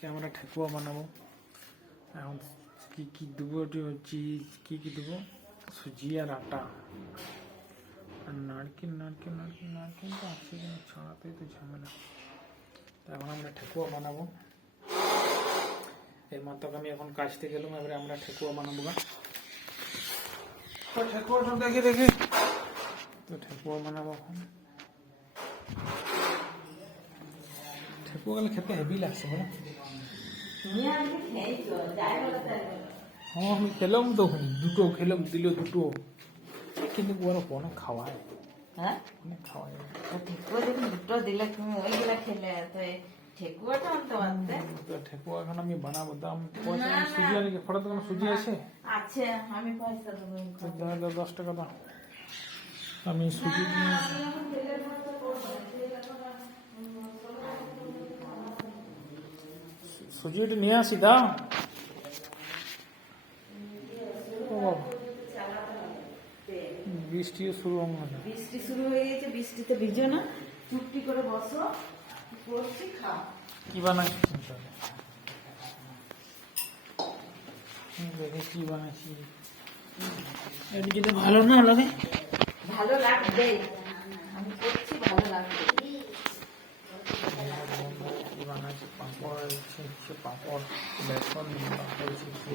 আজকে আমরা ঠেকুয়া বানাবো। এখন কি কি দেবো, চিজ কি কি দেবো, সুজি আর আটা আর নারকেল নারকেল নারকেল নারকেল তো আছে কিনা ছড়াতেই তো ঝামেলা। তো এখন আমরা ঠেকুয়া বানাবো। এই মাত্র আমি এখন কাজতে গেলাম, এবারে আমরা ঠেকুয়া বানাবো। তো ঠেকুয়া সব দেখে দেখে তো ঠেকুয়া বানাবো এখন। ঠেকুয়া গেলে খেতে হেভি লাগছে বলো। হ্যাঁ আমি খেলাম তো, দুটো খেলাম, দিল দুটো, কিন্তু ওরা অনেক খাওয়ায়। হ্যাঁ অনেক খাওয়ায়। ঠেকুয়া যখন দুটো দিলে তুমি ওইগুলা খেলে তো ঠেকুয়াটা আনতে পারতে। তো ঠেকুয়া এখন আমি বানাবো। দাম পয়সা সুজি আনি, ফটো দোকানে সুজি আছে? আছে, আমি পয়সা দেবো। 10 টাকা দাও, আমি সুজি নিয়ে আসি। সুজিটা নিয়ে আসি, দাও। ও বাবা, বৃষ্টিও শুরু হয়ে গেল। বৃষ্টি শুরু হয়ে গেছে, বৃষ্টিতে ভিজো না, চুপটি করে বসো, করছি খাও। কি বানাচ্ছি দেখে, কি বানাচ্ছি? এদিকে তো ভালো না লাগে। ভালো লাগবে, আমি করছি ভালো লাগবে। কি বানাচ্ছি? পাঁপড় ছিঁড়ছে, পাঁপড় বেসন, পাঁপড় ছিঁড়ছে।